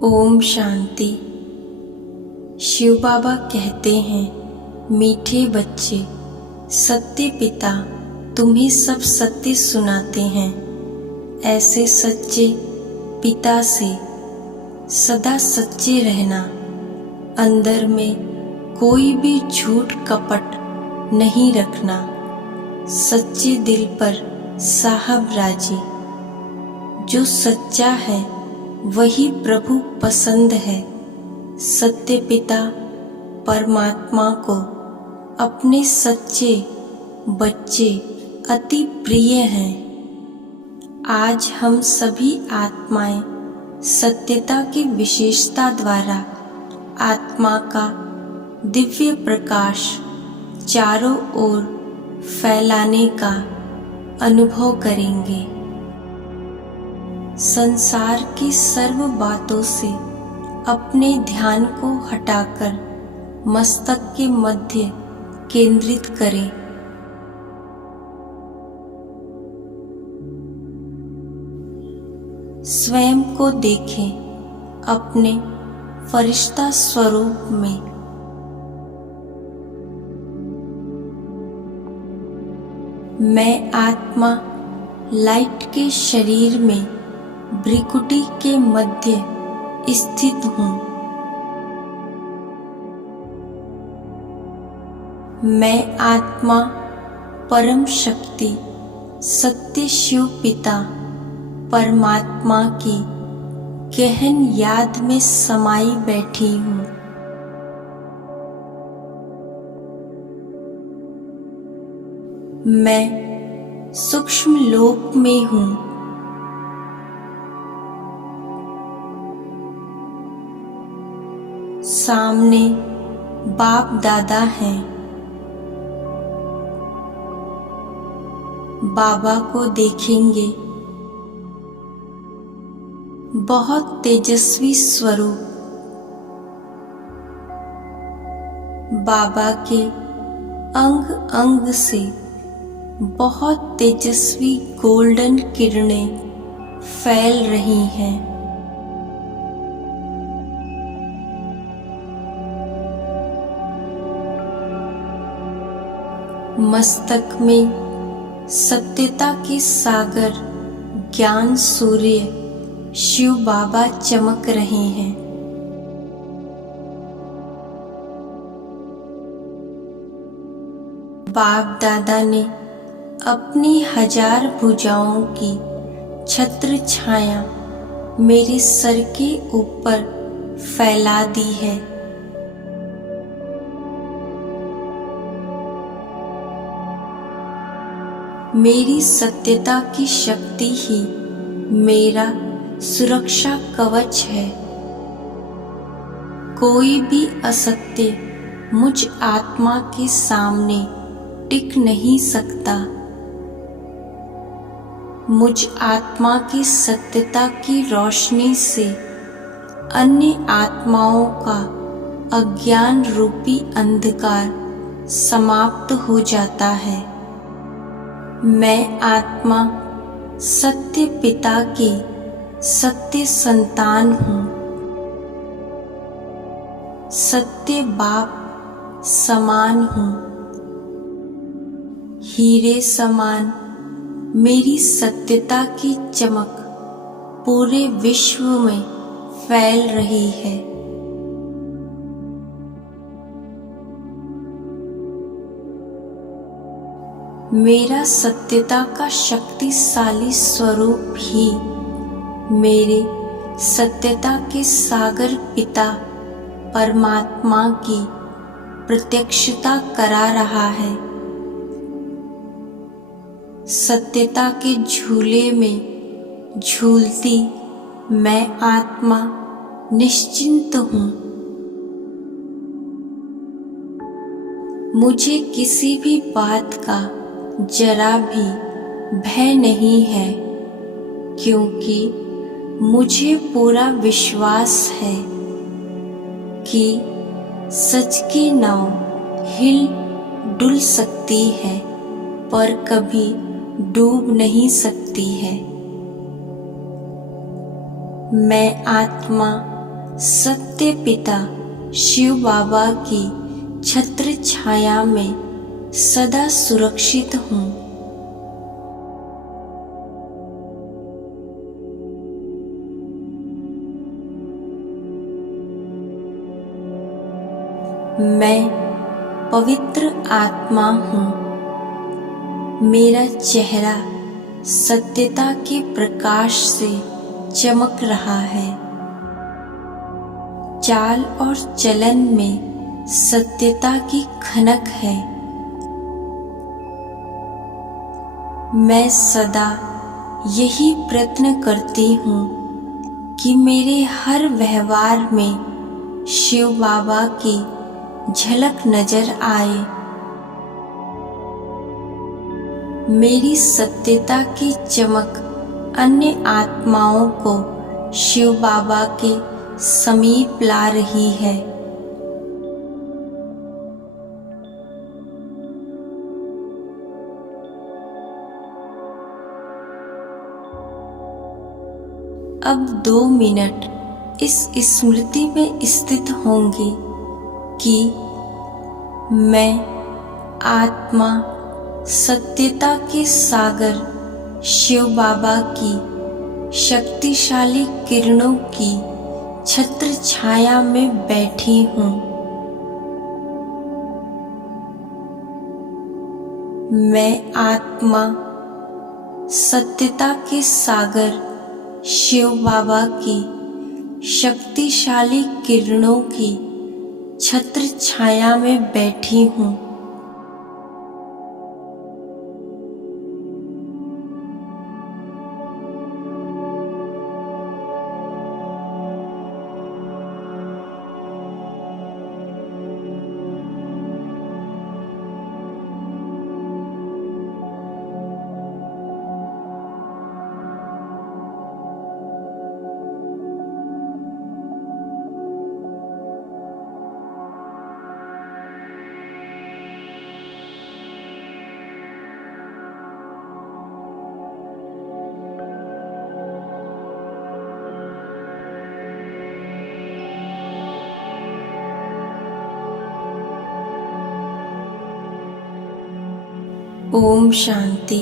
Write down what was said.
ओम शांति। शिव बाबा कहते हैं, मीठे बच्चे, सत्य पिता तुम्हें सब सत्य सुनाते हैं। ऐसे सच्चे पिता से सदा सच्चे रहना। अंदर में कोई भी झूठ कपट नहीं रखना। सच्चे दिल पर साहब राजी। जो सच्चा है वही प्रभु पसंद है। सत्य पिता परमात्मा को अपने सच्चे बच्चे अति प्रिय हैं। आज हम सभी आत्माएं सत्यता की विशेषता द्वारा आत्मा का दिव्य प्रकाश चारों ओर फैलाने का अनुभव करेंगे। संसार की सर्व बातों से अपने ध्यान को हटाकर मस्तक के मध्य केंद्रित करें। स्वयं को देखें अपने फरिश्ता स्वरूप में। मैं आत्मा लाइट के शरीर में भ्रिकुटी के मध्य स्थित हूँ। मैं आत्मा परम शक्ति सत्य शिव पिता परमात्मा की गहन याद में समाई बैठी हूँ। मैं सूक्ष्म लोक में हूँ। सामने बाप दादा हैं। बाबा को देखेंगे। बहुत तेजस्वी स्वरूप। बाबा के अंग अंग से बहुत तेजस्वी गोल्डन किरणें फैल रही हैं। मस्तक में सत्यता के सागर ज्ञान सूर्य शिव बाबा चमक रहे हैं। बाप दादा ने अपनी 1000 भुजाओं की छत्र छाया मेरे सर के ऊपर फैला दी है। मेरी सत्यता की शक्ति ही मेरा सुरक्षा कवच है। कोई भी असत्य मुझ आत्मा के सामने टिक नहीं सकता। मुझ आत्मा की सत्यता की रोशनी से अन्य आत्माओं का अज्ञान रूपी अंधकार समाप्त हो जाता है। मैं आत्मा सत्य पिता की सत्य संतान हूँ। सत्य बाप समान हूँ। हीरे समान मेरी सत्यता की चमक पूरे विश्व में फैल रही है। मेरा सत्यता का शक्तिशाली स्वरूप ही मेरे सत्यता के सागर पिता परमात्मा की प्रत्यक्षता करा रहा है। सत्यता के झूले में झूलती मैं आत्मा निश्चिंत हूँ। मुझे किसी भी बात का जरा भी भय नहीं है, क्योंकि मुझे पूरा विश्वास है कि सच की नाव हिल डुल सकती है पर कभी डूब नहीं सकती है। मैं आत्मा सत्य पिता शिव बाबा की छत्र छाया में सदा सुरक्षित हूँ। मैं पवित्र आत्मा हूँ। मेरा चेहरा सत्यता के प्रकाश से चमक रहा है। चाल और चलन में सत्यता की खनक है। मैं सदा यही प्रयत्न करती हूँ कि मेरे हर व्यवहार में शिव बाबा की झलक नजर आए। मेरी सत्यता की चमक अन्य आत्माओं को शिव बाबा के समीप ला रही है। अब 2 मिनट इस स्मृति में स्थित होंगे कि मैं आत्मा सत्यता के सागर शिव बाबा की शक्तिशाली किरणों की छत्र छाया में बैठी हूँ। मैं आत्मा सत्यता के सागर शिव बाबा की शक्तिशाली किरणों की छत्र छाया में बैठी हूँ। ओम शांति।